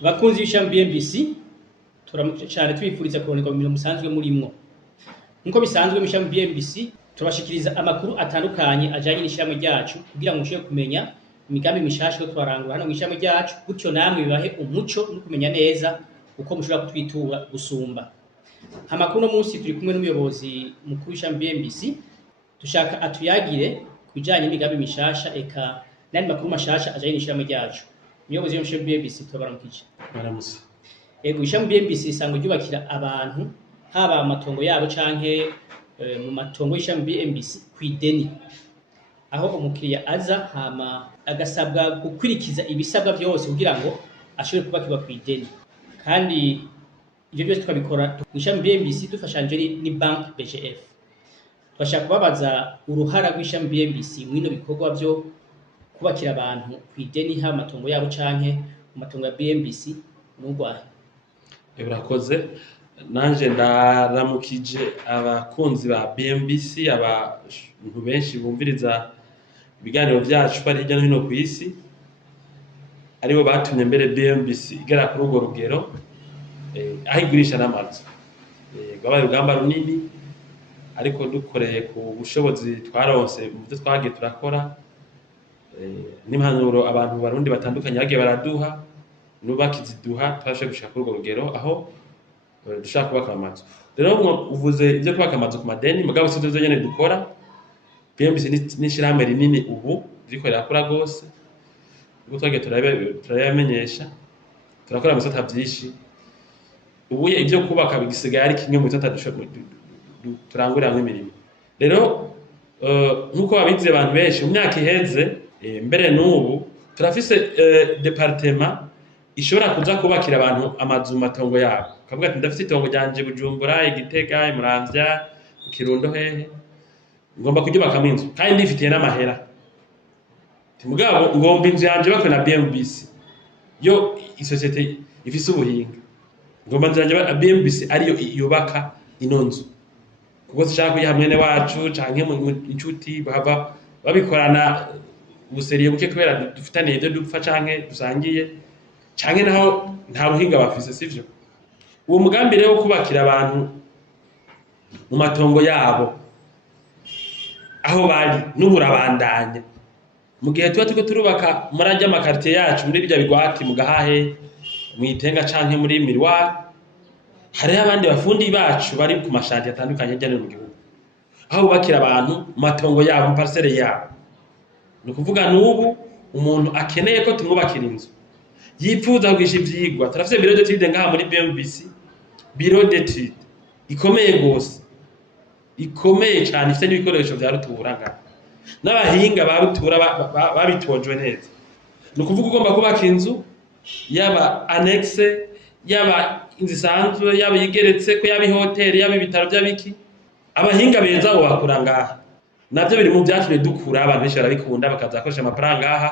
Bakunzi b'ishami BMBC turamutse cyane twifuriza kuroneka mu mirimo musanzwe murimwo. Nkuko bisanzwe mu ishami BMBC turabashikiriza amakuru atandukanye ajanye n'ishami ryacu kugira ngo mushobore kumenya imigambi mishasha yo twarangura hano mu ishami ryacu, gutyo namwe bibahe umuco no kumenya neza uko mushobora kutwitura gusumba. Amakuru no munsi turi kumwe n'umuyobozi mukuru w'ishami BMBC dushaka atuyagire kubijanye n'imigambi mishasha eka n'andi makuru mashasha ajanye n'ishami ryacu. Umuyobozi w'ishami BMBC tubaramukije. Baramutse. Ego ishami BMBC isanzwe ryubakira abantu haba amatongo yabo canke mu matongo y'ishami BMBC kw'ideni, aho umukiriya aza hama agasabwa gukwirikiza ibisabwa byose kugira ngo ashobore kubakirwa kw'ideni, kandi ivyo byose twabikora mw'ishami BMBC dufashanje ni bank BGF. Twashaka kubabaza uruhara rw'ishami BMBC mwino bikorwa byo kubakira abantu kw'ideni haba amatongo yabo canke mu matongo ya BMBC n'urwaye. Urakoze. Nanje ndaramukije abakunzi ba BMBC, abantu benshi bumviriza ibiganiro byacu bari hirya no hino ku isi, aribo batumye mbere BMBC igera kuri urwo rugero aho igurisha n'amazu. Rwabaye urugamba runini, ariko dukoreye ku bushobozi twaronse mu byo twagiye turakora n'impanuro abantu barundi batandukanye bagiye baraduha nubakiziduha twashoboye gushika kuri urwo rugero aho dushaka kubaka amazu. Rero uvuze ibyo kubaka amazu ku madeni, mugabo si byo nyene dukora. BMBC n'ishirahamwe rinini ubu ririko rirakora gose, ubwo twagiye turayamenyesha, turakora mu bisata vyinshi. Ubu ibyo kubaka bigisigaye ari kimwe mu bisata turanguriramwo imirimo. Rero nkuko babizi abantu benshi mu myaka iheze mbere n'ubu turafise departement ishobora kuza kubakira abantu amazu mu matongo yabo. Kavuga ati ndafite itongo ryanje Bujumbura, Igitega, Muramvya, Kirundo hehe, ngomba kuryubakamo inzu kandi ndifitiye n'amahera. Mugabo ngomba inzu yanje bakwe na BMBC yo isosiyete ifise ubuhinga, ngomba inzu yanje BMBC ariyo yubaka ino nzu, kuko dushaka kuyiha mwene wacu canke mu inshuti bahava babikorana ubuseriye buke kubera dufitaniye ibyo dupfa canke dusangiye canke naho nta buhinga bafise, sivyo? Uwo mugambi rero kubakira abantu mu matongo yabo aho bari n'uburabandanya. Mu gihe tuba turiko turubaka muri ajya amakartie yacu muri bijya bigwati mu Gahahe, mu Itenga canke muri Mirwa, hari abandi bafundi bacu bari ku mashati atandukanye hirya no mu gihugu, aho bubakira abantu mu matongo yabo, mu parcelle yabo. Ni ukuvuga n'ubu umuntu akeneye ko tumwubakira inzu, yipfuza kugisha ivyigwa, turafise bureau d'étude ngaha muri BMBC, bureau d'étude ikomeye gose, ikomeye cyane, ifite n'ibikoresho vya rutura ngaha n'abahinga ba rutura babitojwe neza. Ni ukuvuga ugomba kubaka inzu yaba annexe, yaba inzu isanzwe, yaba igeretse ko, yaba ihoteli, yaba ibitaro by'abiki, abahinga beza bo bakura ngaha. Navyo biri mu byatumye dukura, abantu benshi barabikunda bakaza bakoresha amafaranga ngaha.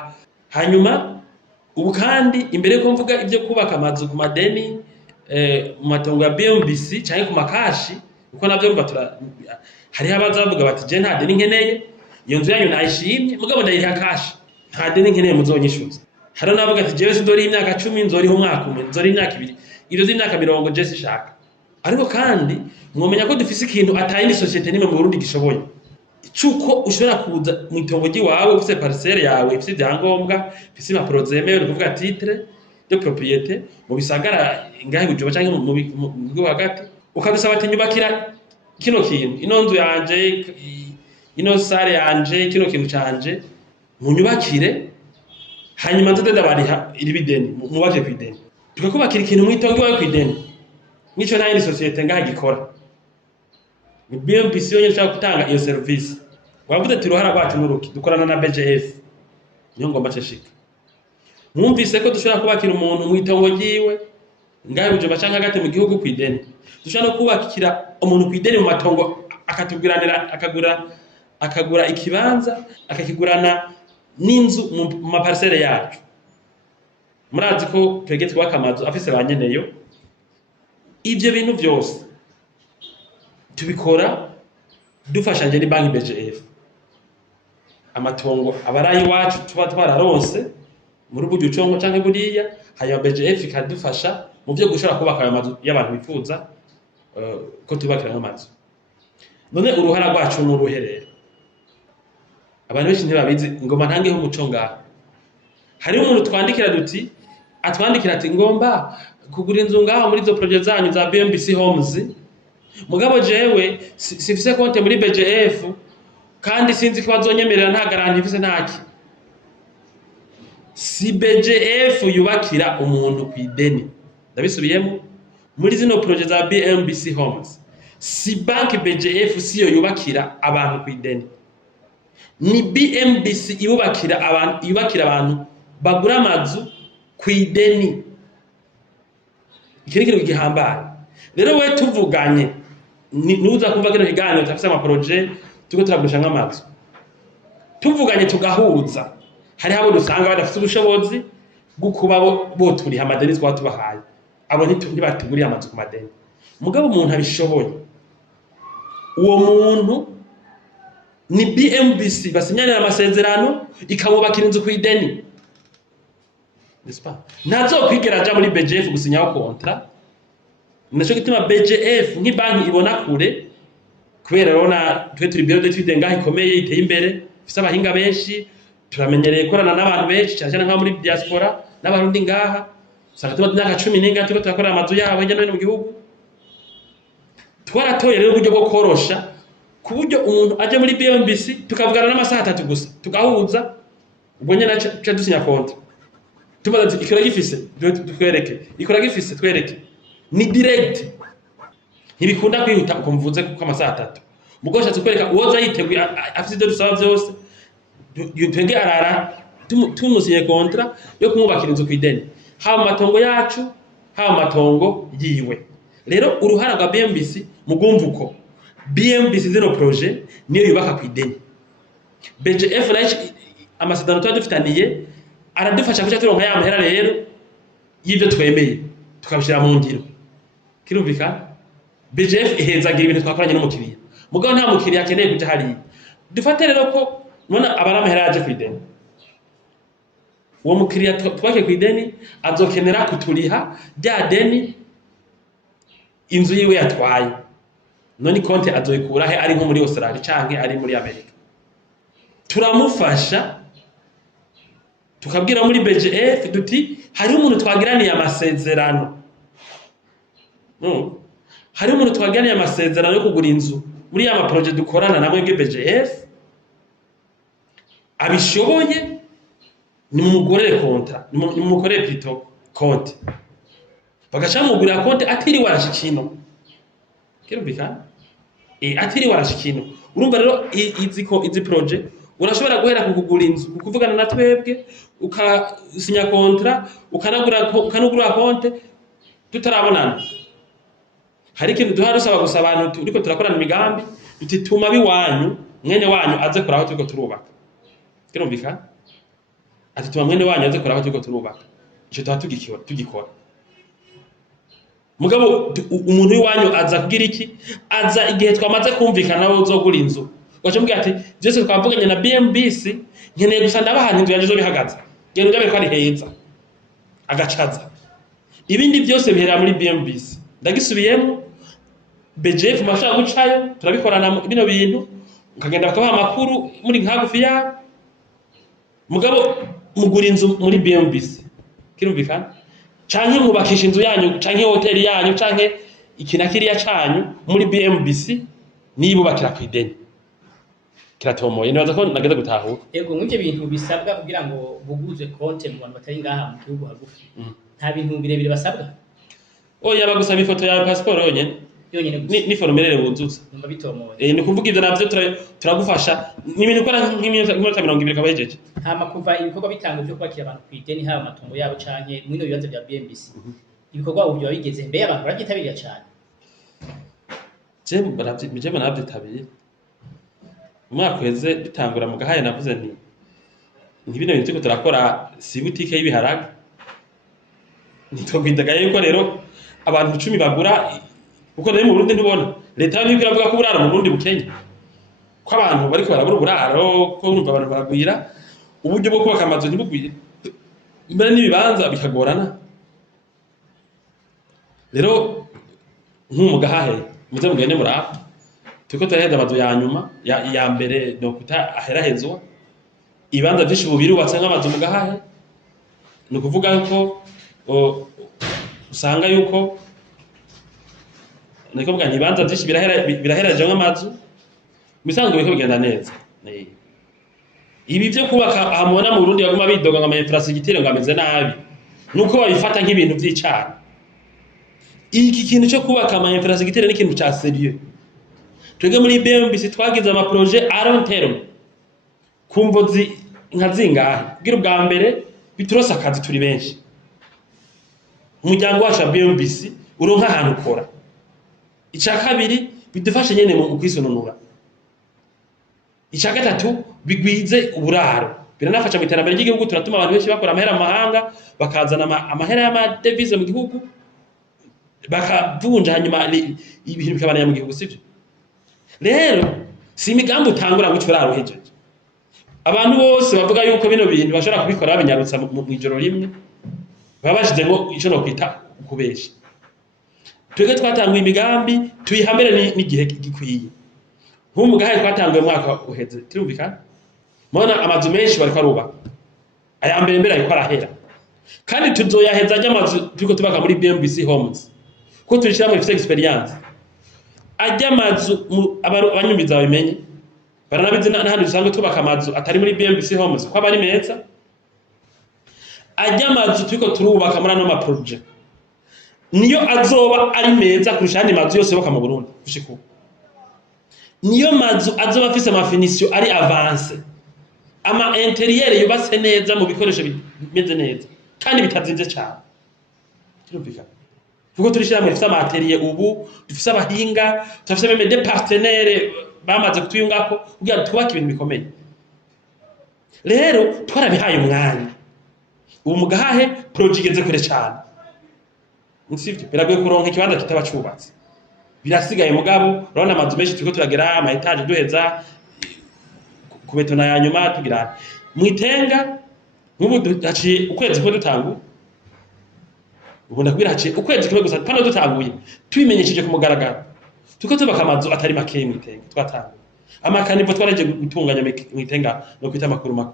Hanyuma ubu kandi imbere ko mvuga ibyo kubaka amazu ku madeni mu matongo ya BMBC cyangwa ku makashi, uko navyo rumva hari abazavuga bati je nta deni nkeneye, iyo nzu yanyu nayishimye mugabo ndayiriha kashi, nta deni nkeneye muzonyishuza. Hari navuga ati jewe sindori imyaka 10 nzoriho umwaka umwe, nzori imyaka 2, ivyo z'imyaka 40 je sishaka. Ariko kandi mwomenya ko dufise ikintu atayindi societe nimwe mu Burundi gishoboye, cuko ushobora kuza mu itongo ryiwawe ufise parcelle yawe, ifise ibyangombwa, ifise impapuro zemewe, ni kuvuga titre de propriété mu bisagara ngahe Bujumbura canke mu bigo hagati, ukadusaba ati nyubakira kino kintu, ino nzu yanje, ino sare yanje, kino kintu canje munyubakire, hanyuma nzodeda bariha iribideni mubake kw'ideni, tukakubakira ikintu mu itongo iwawe kw'ideni. Nico nta yindi societe ngaha gikora. Ni BMBC yonyene ishaka gutanga iyo service. Wavuze ati uruhara rwacu n'uruki, dukorana na BGF, niyo ngomba ceshika. Mwumvise ko dushobora kubakira umuntu mu itongo ryiwe ngahe Bujumbura canke hagati mu gihugu kw'ideni. Dushobora no kubakira umuntu kw'ideni mu matongo, akatuguranira akagura ikibanza, akakigurana n'inzu mu maparcelle yacu. Murazi ko twege twubaka amazu afise banyeneyo. Ivyo bintu byose tubikora dufashanje ni banki BGF. Amatongo abarayi wacu tuba twararonse muri buryo ucongo canke buriya, hanyuma BGF ikadufasha mu byo gushobora kubaka ayo mazu y'abantu bifuza ko tubakira nk'amazu. None uruhara rwacu n'uruherero, abantu benshi ntibabizi, ngoma ntangeho umuco ngaho. Hariho umuntu twandikira duti, atwandikira ati ngomba kugura inzu ngaho muri izo projet zanyu za BMBC Homes, mugabo jewe sifise konte muri BGF kandi sinzi ko bazonyemerera, nta garanti mfise ntaki. Si BGF yubakira umuntu kw'ideni, ndabisubiyemo, muri zino projet za BMBC Homes si banki BGF siyo yubakira abantu kw'ideni, ni BMBC yubakira abantu bagura amazu kw'ideni. Iki ni ikintu gihambaye. Rero we tuvuganye nuza kumva kino kiganiro tafise ama projet tuko turagurisha nk'amazu, tuvuganye tugahuza, hari abo dusanga badafite ubushobozi bwo kuba bo turiha amadeni twaba tubahaye, abo ntibatuguriye amazu ku madeni. Mugabo umuntu abishoboye, uwo muntu ni BMBC basinyanira amasezerano ikamubakira inzu kw'ideni, ntazokwigera aja muri BGF gusinyaho kontra. Naco gituma BGF nk'ibanki ibona kure, kubera rona twe turi bureau d'études ngaho ikomeye iteye imbere, ifise abahinga benshi, turamenyereye korana n'abantu benshi cyane nka muri diaspora n'abarundi ngaha, usanga tuba imyaka 10 n'inga tuko turakora amazu yabo hirya no hino mu gihugu. Twaratoye rero uburyo bwo korosha ku buryo umuntu aje muri BMBC tukavugana n'amasaha 3 gusa tugahuza, ubwo nyene naca dusinya kontra. Tumaze ikora gifise twereke, ikora gifise twereke, ni direct, ntibikunda kwihuta uko mvuze kuko amasaha 3. Mugosha tukwereka uwoza yiteguye afite ibyo dusaba byose, twenge arara tumusiye kontra yo kumubakira inzu kw'ideni, haba amatongo yacu haba amatongo yiwe. Rero uruhara rwa BMBC mugumva uko BMBC zino projet niyo yubaka kw'ideni. BGF nayo amasezerano tuba dufitaniye aradufasha kuca turonka ya mahera rero y'ibyo twemeye tukabishira mu ngiro. Kirumvikana? BGF ihezagira ibintu twakoranye n'umukiriya, mugabo nta mukiriya akeneye kuja hariya. Dufate rero ko nona abara amahera yaje kw'ideni, uwo mukiriya twake kw'ideni azokenera kuturiha rya deni inzu yiwe yatwaye, none konti azoyikura he, ari nko muri Australia canke ari muri Amerika. Turamufasha tukabwira muri BGF duti hari umuntu twagiraniye amasezerano, hari umuntu twagiraniye amasezerano yo kugura inzu muri ya project dukorana namwe bwe BGF, abishoboye ni mugorere kontra, ni mukorere plutôt konti, bagaca mugurira konti atiri warashikino. Kirumvikana? Atiri warashikino. Urumva rero izi project urashobora guhera kugura inzu, ukuvugana na twebwe, ukasinya kontra, ukanugura konti tutarabonana. Hari ikintu duharusaba gusa abantu turiko turakorana imigambi, tutituma biwanyu mwene wanyu aze kuraho turiko turubaka. Kirumvikana? Ati tuma mwene wanyu aze kuraho turiko turubaka. Ico tuba tugikora. Mugabo umuntu w'iwanyu aza kugira iki? Aza igihe twamaze kumvikana nawe uzogura inzu. Wacha mbwira ati Jesse twavuganye na BMBC nkeneye gusa ndabahantu inzu yaje zo bihagaze. Genda ndabe ko ari heza. Agacaza. Ibindi byose bihera muri BMBC. Ndagisubiyemo BGF mashaka gucayo turabikorana bino bintu, ukagenda bakabaha amakuru muri nkagufi ya mugabo mugura inzu muri BMBC. Kirumvikana? Canke mubakisha inzu yanyu, canke hotel yanyu, canke ikinakiriya canyu muri BMBC nibubakira kw'ideni. Kiratomoye nibaza ko nageze gutahuka. Yego mw'ivyo bintu bisabwa kugira ngo buguze konte mu bantu batari ngaha mu gihugu hagufi. Nta bintu birebire basabwa? Oya bagusaba ifoto ya passport yonyene. Yonyene gusa. Ni formuляire wuzuza. Numva bitomoye. Ni kuvuga ivyo navyo turagufasha. Ni ibintu ukora nk'iminota 20 kabayejeje. Hama kuva ibikorwa bitanga byo kwakira abantu kw'ideni haba amatongo yabo canke mwino bibanze bya BMBC. Ibikorwa ubu byo bigeze mbere abantu baragitabirira cyane. Je baravyitabiriye. Umwaka weze bitangura mu gahaye navuze nti bino bintu turiko turakora si boutique y'ibiharage. Nitogwindagaye yuko rero abantu 10 bagura uko rero mu Burundi ntibona. Leta y'ibyo iravuga ko buraro mu Burundi bukenya. Ko abantu bariko barabura uburaro, ko urumva abantu baragwira, uburyo bwo kubaka amazu ntibugwire. mbere n'ibibanza bikagorana. Rero nk'umugahahe muze mugende murapa tuko turaheza amazu ya nyuma ya mbere no kuta aherahezwa ibanza byinshi bubirubatse nk'amazu mugahahe no kuvuga ko usanga yuko niko bwa ibanza byinshi biraheraje nk'amazu misango biko bigenda neza. Ibi byo kubaka ahamona mu Burundi baguma bidoga ngo infrastructure ngo ameze nabi nuko babifata nk'ibintu by'icana. Iki kintu cyo kubaka infrastructure ni ikintu cya serieux. Twege muri BMBC twagize ama projet à long terme kumvozi nka zingahe kugira ubwa mbere biturosa akazi turi benshi. Umuryango wacu BMBC uronka ahantu ukora. Icya kabiri bidufashe nyene mu kwisononura. Icya gatatu bigwize uburaro. Biranafasha mu iterambere ry'igihugu, turatuma abantu benshi bakora amahera amahanga bakazana amahera y'ama devise mu gihugu bakavunja hanyuma ibintu bikabanaya mu gihugu sivyo. Rero si imigambi utangura ngo uraro hejeje. Abantu bose bavuga yuko bino bintu bashobora kubikora babinyarutsa mu ijoro rimwe babashije ngo ico no kwita ukubesha. Twege twatanguye imigambi tuyihambere n'igihe gikwiye. Nk'umugahaye twatanguye mwaka uheze turumvikana. Mona amazu menshi bariko arubaka. Aya mbere ariko arahera. Kandi tuzoyaheza amazu turiko tubaka muri BMBC Homes. Ko turishira muri experience. Ajya amazu abanyumbiza babimenye. Baranabizi n'ahandi dusanzwe tubaka amazu atari muri BMBC Homes ko abari meza. Ajya amazu turiko turubaka muri ano ma project. Niyo azoba ari meza kurusha andi mazu yose baka mu Burundi gushika. Niyo mazu azoba afise ama finition ari avance. Ama interieur yubatse neza mu bikoresho bimeze neza kandi bitazinze cyane. Turumvikana. Kuko turishira muri fisa materiel ubu dufise abahinga, tufise meme des partenaires bamaze kutuyungako kugira tubaka ibintu bikomeye. Rero twarabihaye umwanya. Ubu mugahahe project igeze kure cyane. Nsivyo biragoye kuronka ikibanza kitabacubatse. Birasigaye mugabo urabona amazu menshi turiko turagera ama etage duheza kubetona ya nyuma tugira mwitenga nk'ubu haciye ukwezi ko dutangu ubona kubira haciye ukwezi kimwe gusa pano dutanguye tubimenyesheje ku mugaragaro tuko tubaka amazu atari make mwitenga twatanguye amakanivo twaraje gutunganya mwitenga no kwita makuru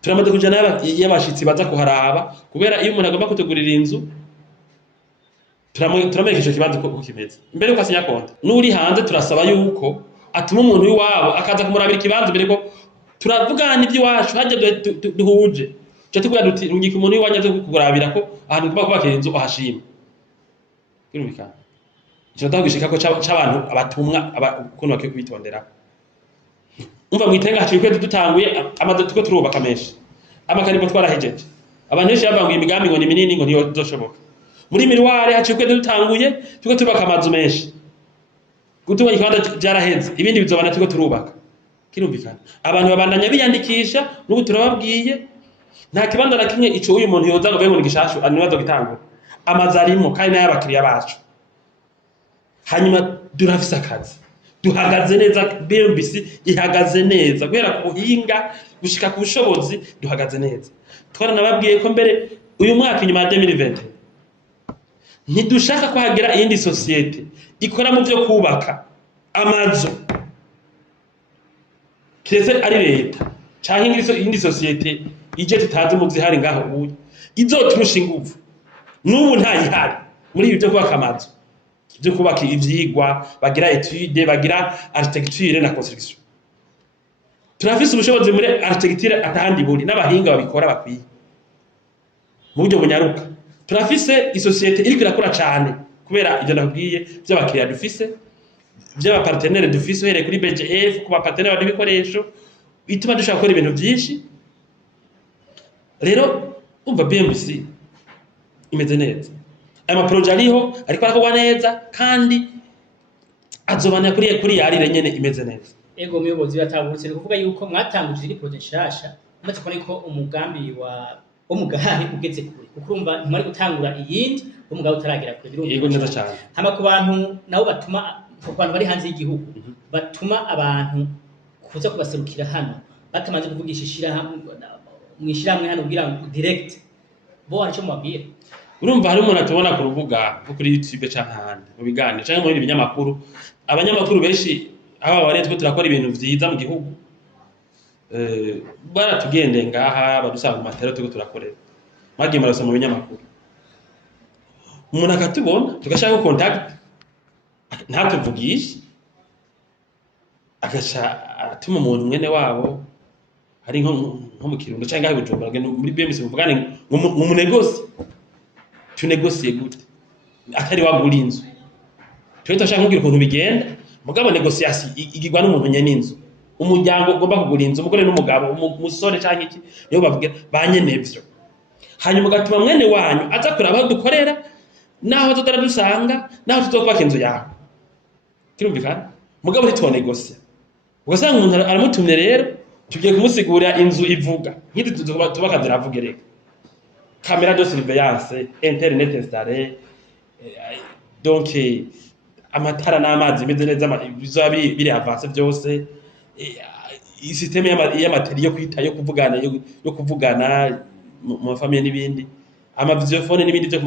turamaze kujana y'abashitsi baza kuharaba kubera iyo umuntu agomba kutegurira inzu turamekesha kibanza uko kimeze imbere yuko asinya konta nuri hanze turasaba yuko atuma umuntu w'iwabo akaza kumurabira kibanza mbere ko turavugana iby'iwacu hajye duhuje cyo tuguya duti rungika umuntu w'iwanya zo kugurabira ko ahantu kuba kubaka inzu ahashima birumvikana cyo ndagishika ko c'abantu abatumwa ukuntu bakiye kubitondera umva mwitenga haciye kwezi dutanguye amaze tuko turubaka menshi amakanivo twarahejeje abantu benshi bavanguye imigambi ngo ni minini ngo niyo doshoboka muri mirware haciye kwezi dutanguye tuko tubaka amazu menshi gutunga ikibanza byaraheze ibindi bizobana tuko turubaka kirumvikana abantu babandanya biyandikisha n'ubu turababwiye nta kibanza na kimwe ico uyu muntu yoza ngo bengo nigishashu anibazo gitangura amazarimo kandi n'ayabakiriya bacu hanyuma durafise akazi duhagaze neza BMBC ihagaze neza guhera ku buhinga gushika ku bushobozi duhagaze neza twaranababwiye ko mbere uyu mwaka inyuma ya 2020 ntidushaka ko hagera iyindi societe ikora mu byo kubaka amazu kireze ari leta canke indi societe ije tutazi mu zihari ngaho ubu izoturusha ingufu n'ubu ntayihari muri ibyo kubaka amazu byo kubaka ivyigwa bagira etude bagira architecture na construction turafise ubushobozi muri architecture atahandi buri n'abahinga babikora bakwiye mu buryo bunyaruka turafise isosiyete iri kirakora cyane kubera ibyo nakubwiye by'abakiriya dufise by'abapartenere dufise uhereye kuri BGF ku bapartenere b'ibikoresho bituma dushaka gukora ibintu byinshi. Rero umva BMBC imeze neza aya maproje ariho ariko arakorwa neza kandi azobana kuri yarire nyene imeze neza. Ego muyobozi batangurutse kuvuga yuko mwatanguje iri proje nshasha maze ko niko umugambi wo mugahahe ugeze kure kuko urumva ntimari gutangura iyindi wo mugahahe utaragera kure birumva. Yego neza cyane hama ku bantu nabo batuma ku bantu bari hanze y'igihugu batuma abantu kuza kubaserukira hano batamaze kuvugisha ishira mwishiramwe hano kugira ngo direct bo arico mubabwira. urumva hari umuntu atubona ku rubuga nko kuri YouTube canke ahandi mu biganiro canke muri ibinyamakuru, abanyamakuru benshi aba baretse ko turakora ibintu vyiza mu gihugu, baratugende ngaha badusanga mu matero tuko turakorera magiye marasa mu binyamakuru, umuntu akatubona tugashaka contact ntatuvugishe, agaca atuma umuntu mwene wabo hari nko mu Kirundo canke ngaho Bujumbura muri BMC muvugane mu negoce tunegocie gute atari wagura inzu twe tashaka kugira ukuntu bigenda mugabo negociation igirwa n'umuntu nyene inzu, umuryango ugomba kugura inzu umugore n'umugabo umusore canke iki niyo bavuga banyenevyo, hanyuma gatuma mwene wanyu aza kuraba aho dukorera naho tutara dusanga naho tuzokubaka inzu yawe kirumvikana, mugabo ntitwonegocia ugasanga umuntu aramutumye rero tugiye kumusigurira inzu ivuga nk'iti tubaka ziravuga reka camera de surveillance internet installé donc amatara n'amazi meze neza bizoba biri avance byose, systeme y'amateri yo kwita yo kuvugana mu famille n'ibindi ama videophone n'ibindi byo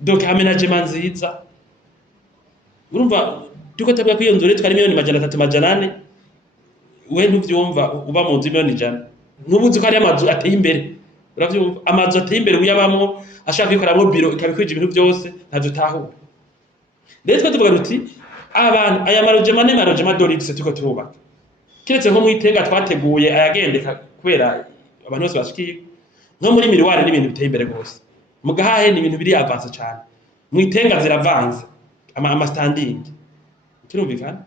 donc aménagement nziza, urumva tuko tabwa kwiyonzure twari miliyoni 300 we ntuvyumva uba mu nzu miliyoni 100 nubuzi ko ari amazu ateye imbere, uravyumva amazu ateye imbere uyabamo ashaka kwikoramo biro ikabikwije ibintu byose ntavyo tahura. Rero twe tuvuga tuti abantu aya marogement dorix tuko turubaka kiretse nko mwitenga twateguye ayagendeka kubera abantu bose bashikiye nko muri miriware n'ibintu biteye imbere gose, mugahahe ni ibintu biri avance cyane, mwitenga ziravanze ama standing kirumvikana.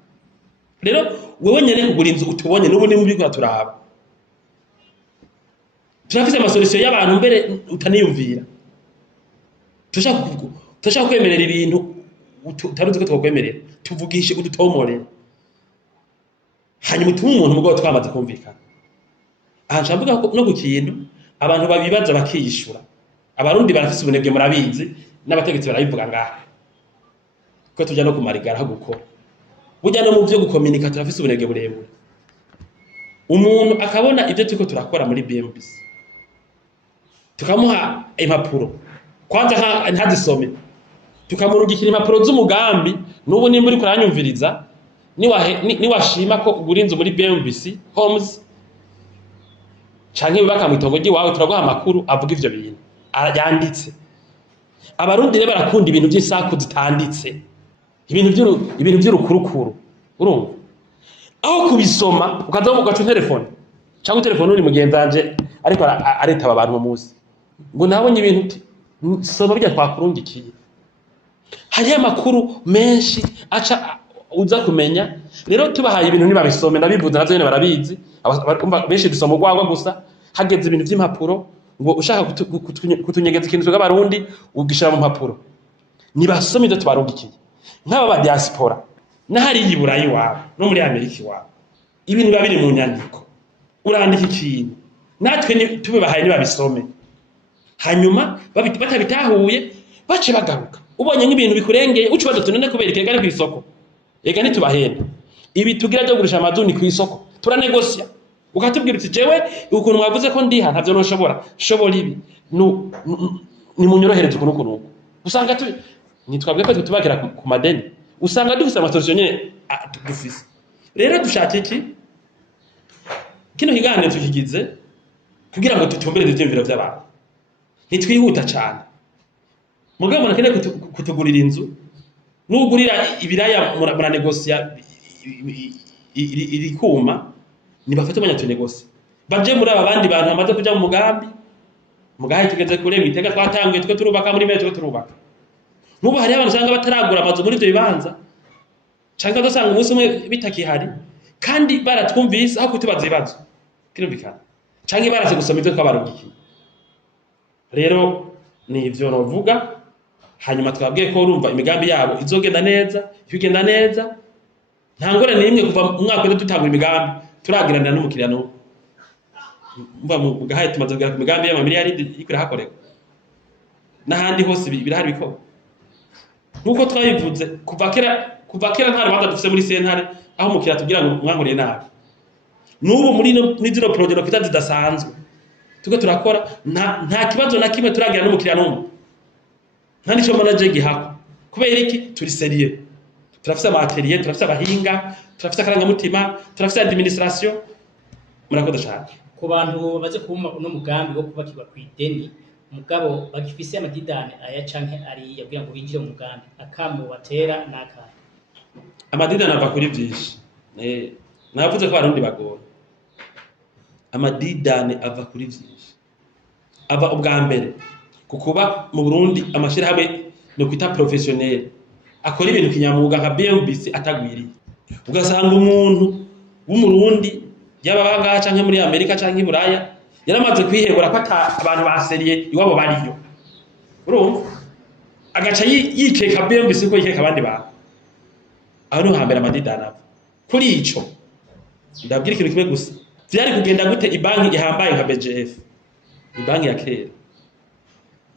Rero wewe nyene kugura inzu utubonye n'ubu ni muri ko turaba turafite amasolution y'abantu mbere utaniyumvira, tushaka kwemerera ibintu utaruzi ko twakwemerera tuvugishe udutomore hanyuma utume umuntu mugabo twamaze kumvikana. Aha nshambuga no ku kintu abantu babibaza bakiyishura, abarundi barafise ubunebwe murabizi n'abategetsi barabivuga ngaha ko tujya no kumarigara aho gukora, burya no mu byo gukominika turafise ubunebwe burebure. Umuntu akabona ibyo turiko turakora muri BMBC tukamuha impapuro kwanza ntazisome, tukamurugikira impapuro z'umugambi n'ubu nimba uri kuranyumviriza niwashima ko ugura inzu muri BMBC Homes canke bibaka mu itongo ry'iwawe turaguha amakuru avuga ivyo bintu yanditse. Abarundi rero barakunda ibintu by'isaku zitanditse, ibintu by'urukurukuru, urumva aho kubisoma ukaza ugaca telefone cyangwa telefone uri mugenzanje ariko aretaba abantu mu munsi ngo nabonye ibintu soma bijya twakurungikiye, hari amakuru menshi aca uza kumenya. Rero tubahaye ibintu ntibabisome nabivuze nazo nyene barabizi, benshi dusoma urwagwa gusa hageze ibintu by'impapuro ngo ushaka kutunyegeza ikintu cy'abarundi ugishira mu mpapuro nibasome ibyo tubarungikiye nk'aba ba diaspora n'ahari yiburayi wawe no muri Amerika wawe ibintu biba biri mu nyandiko urandika ikintu natwe tubibahaye nibabisome hanyuma batabitahuye bace bagaruka ubonye nk'ibintu bikurengeye uci badutunene kubereka egane ku isoko egane tubahenda ibi tugira byo gurisha amazuni ku isoko turanegosia ukatubwira uti jewe ukuntu mwavuze ko ndiha ntavyo noshobora shobora ibi ni munyorohereze ukuntu kunuko usanga nitwabwe ko tubagira ku madeni usanga dufise amasolution nyene dufise. Rero dushaka iki kino higane tukigize kugira ngo tutumbere ivyumviro by'abantu nitwihuta cyane mugabo nakene kutugurira inzu n'ugurira ibiraya muranegosia iri kuma nibafate abanya tunegosia baje muri aba bandi bantu amaze kuja mu mugambi mugahe tugeze kure mwitega twatanguye twe turubaka muri meze twe turubaka nubu hari abantu usanga bataragura amazu muri ivyo bibanza cyangwa dosanga umunsi umwe bitakihari kandi baratwumvise aho kutubaza ibibazo kirumvikana cyangwa baraze gusoma ivyo twabarugikiye. Rero ni ivyo novuga hanyuma twabwiye ko urumva imigambi yabo izogenda neza ibigenda neza nta ngore nimwe kuva umwaka wese tutangura imigambi turagiranira n'umukiriya no mva mu gahaye tumaze kugira imigambi y'amamiliyaridi ikira hakoreka n'ahandi hose birahari biko nkuko twabivuze kuva kera nta rwanda dufise muri sentare aho umukiriya tugira ngo mwankoreye nabi n'ubu muri zino projet no kwita zidasanzwe tuko turakora nta kibazo na kimwe turagira n'umukiriya n'umwe nta nico manager gihako kubera iki turi serieux turafise amateriel turafise abahinga turafise akarangamutima turafise administration murakoze cyane ku bantu baze kubuma uno mugambi wo kubakirwa kw'ideni mugabo bagifise amadidane aya canke ari yabwira ngo binjire mu mugambi akamu batera naka amadidane ava kuri byinshi navuze ko abarundi bagora amadidane ava kuri byinshi ava ubwa mbere kukuba mu Burundi amashirahamwe no kwita professionnel akora ibintu kinyamuga nka BMBC atagwiriye ugasanga umuntu w'umurundi yaba bangaha canke muri Amerika canke i Buraya yaramaze kwihebura ko abantu baseriye iwabo bariyo urumva agaca yikeka BMBC ko yikeka abandi bantu aho no hambere amadidane ava kuri ico ndabwira ikintu kimwe gusa vyari kugenda gute ibanki ihambaye nka BGF ibanki ya kera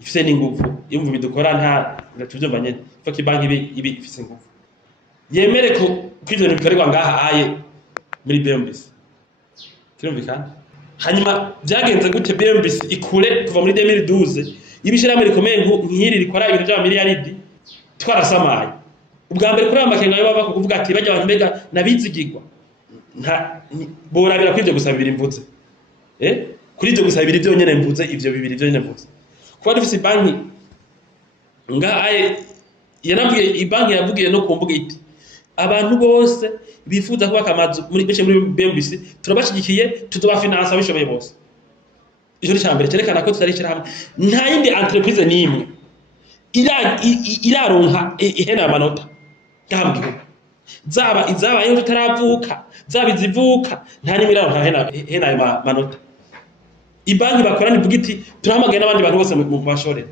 ifise n'ingufu imvu bidukora nta tuvyumva nyene fako ibanki ibi ifise ingufu yemere ko kwivyo bikorerwa ngaha aye muri BMBC turumvikana hanyuma vyagenze gute BMBC ikure kuva muri 2012 ibishiramo rikomeye nk'iri rikora ibintu bya miliyaridi twarasamaye ubwa mbere kuri amakenga yo baba kuvuga ati bajya abantu mbega nabizigirwa borabira kwivyo gusa bibiri mvuze kuri ivyo gusa bibiri byo nyene mvuze ivyo bibiri byo nyene mvuze kuba dufise banki ngaye yanavuye ibanki yavugiye no kumbuga iti abantu bose bifuza kubaka amazu muri BMBC turabashigikiye tuzobafinansa bishoboye bose icyo cyambere cyerekana ko tutarishira hamwe nta yindi entreprise nimwe iraronka ihena amanota gahambwe zaba izabayeho tutaravuka zaba izivuka nta nimwe iraronka ihena amanota ibanki bakorana ivuga iti turahamagaye n'abandi bantu bose mu bashorera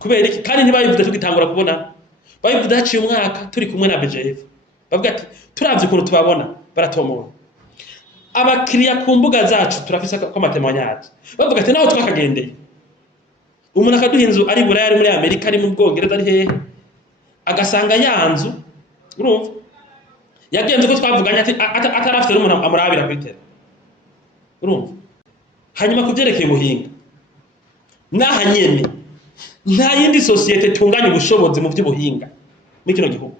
kubera iki kandi ntibayivuze tugitangura kubona bayivuze haciye umwaka turi kumwe na BGF bavuga ati turavye ukuntu tubabona baratomora abakiriya ku mbuga zacu turafise ko amatemanyage bavuga ati naho twakagendeye umuntu akaduha inzu ari Buraya ari muri Amerika ari mu Bwongereza ari hehe agasanga yanzu urumva yagenze ko twavuganye ati atarafite n'umuntu amurabira kuri tele urumva hanyuma kuvyerekeye ubuhinga naha nyene nta yindi societe tunganya ubushobozi mu by'ubuhinga n'ikino gihugu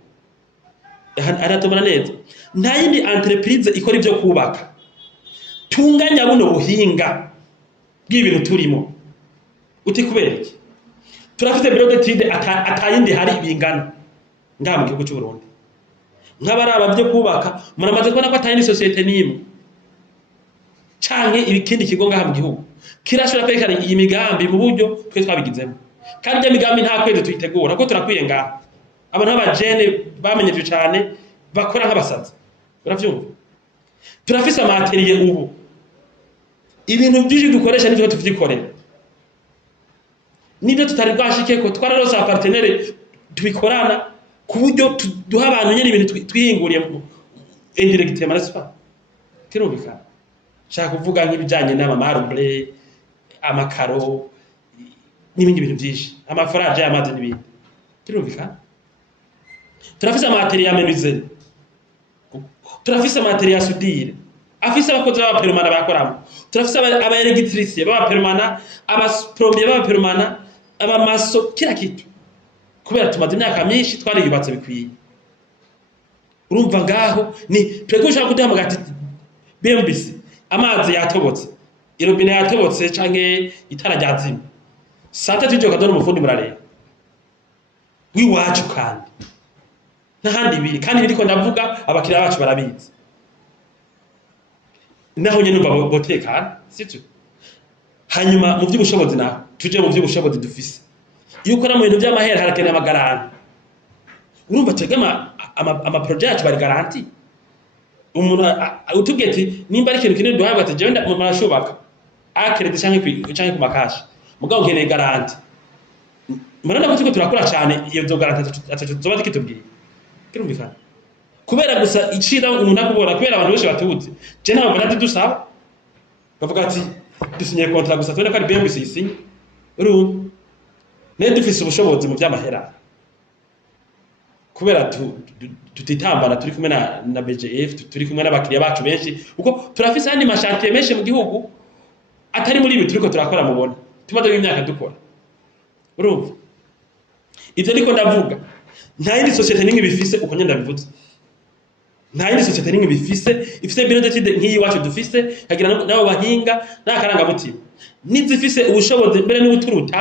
aratomana neza nta yindi entreprise ikora ibyo kubaka tunganya buno buhinga bw'ibintu turimo uti kubera iki turafite bureau d'étude atayindi hari bingana ngaha mu gihugu cy'u Burundi nk'abaraba byo kubaka muramaze kubona ko atayindi societe nimwe canke ibikindi kigo ngaha mu gihugu kirashobora kwerekana iyi migambi mu buryo twe twabigizemo kandi ya migambi nta kwezi tuyitegura ko turakwiye ngaha abantu b'abajene bamenyeje cyane bakora nk'abasazi uravyumva turafise amateriel ubu ibintu byinshi dukoresha n'ibyo tuvyikorera nibyo tutari bwashike ko twararose partenaire tubikorana ku buryo duha abantu nyene ibintu twihinguriye indirectement n'est-ce kirumvikana shaka kuvuga nk'ibijanye n'amamarble amakaro n'ibindi bintu byinshi amafarage y'amazi n'ibindi kirumvikana turafise amateriel amenuize turafise amateriel asudire afise abakozi b'abapermana bakoramo turafise aba electricien b'abapermana abaplombier b'abapermana abamaso kira kitu kubera tumaze imyaka myinshi twariyubatse bikwiye urumva ngaho ni pregusha kudahamagara ati BMBC amazi yatobotse irobine yatobotse canke itara ryazimye sata tujye kadona umufundi murareba wiwacu kandi n'ahandi biri kandi biriko ndavuga abakiriya bacu barabizi naho nyene numva botekana sicyo hanyuma mu by'ubushobozi naho tuje mu by'ubushobozi dufise iyo ukora mu bintu by'amahera harakeneye amagarante urumva tegama ama project yacu bari garanti umuntu utubwiye ati nimba ari ikintu kinini duhabwa ati jewe murashobaka akredi canke ku makashi mugabo nkeneye garanti murana ko turakora cyane iyo byo garanti zoba dikitubwiye kirumvikana kubera gusa icira umuntu akubora kubera abantu benshi batuzi je ntabwo mbona dusaba bavuga ati dusinye contract gusa tubone ko ari BMBC isinye urumva ne dufise ubushobozi mu by'amahera kubera tutitambana turi kumwe na BGF turi kumwe n'abakiriya bacu benshi uko turafise andi mashantiye menshi mu gihugu atari muri ibi turiko turakora mubona tumaze imyaka dukora urumva ivyo niko ndavuga nta yindi societe n'imwe bifise uko nyenda bivuze nta yindi societe n'imwe bifise ifise bureau d'études nk'iyi wacu dufise kagira nabo bahinga n'akaranga mutima nizifise ubushobozi mbere n'ubuturuta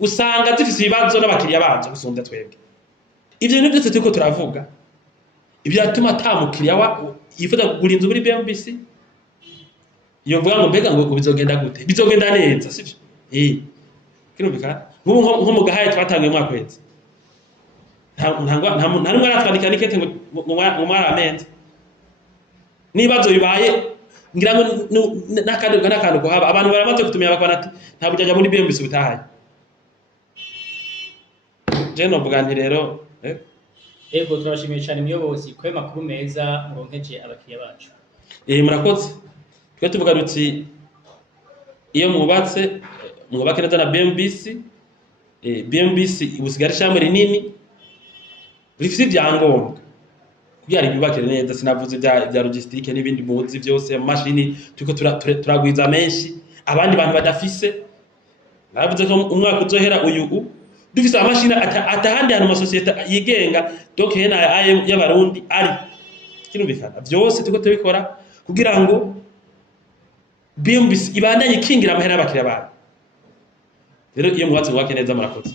usanga zifise ibibazo n'abakiriya bazo gusumvya twebwe ivyo ni byose turiko turavuga ibyo atuma atamukiriya yifuza kugura inzu muri BMBC iyo mvuga ngo mbega ngo bizogenda gute bizogenda neza sivyo kirumvikana nk'ubu nko mu gahaye twatangiye umwaka wese nta numwe aratwandika nikete ngo mwaramenze nibazo bibaye ngira ngo n'akantu ko haba abantu baramaze kutumira bakwana ati nta bujyaja muri BMBC butahaye je no vuga nti rero ego turabashimiye cyane umuyobozi kwe makuru meza muronkeje abakiriya bacu murakoze twe tuvuga ruti iyo mwubake neza na BMBC ubusigara ishamwe rinini rifite ibyangombwa kugira ibibakire neza sinavuze bya logistique n'ibindi muzi byose mashini tuko turagwiza menshi abandi bantu badafise naravuze ko umwaka uzohera uyu dufise amashini atahandi hano masosiyete yigenga donc hena y'abarundi ari kirumvikana byose tuko tubikora kugira ngo BMBC ibandanye ikingira amahera y'abakiriya bayo rero iyo mwatsi wake neza murakoze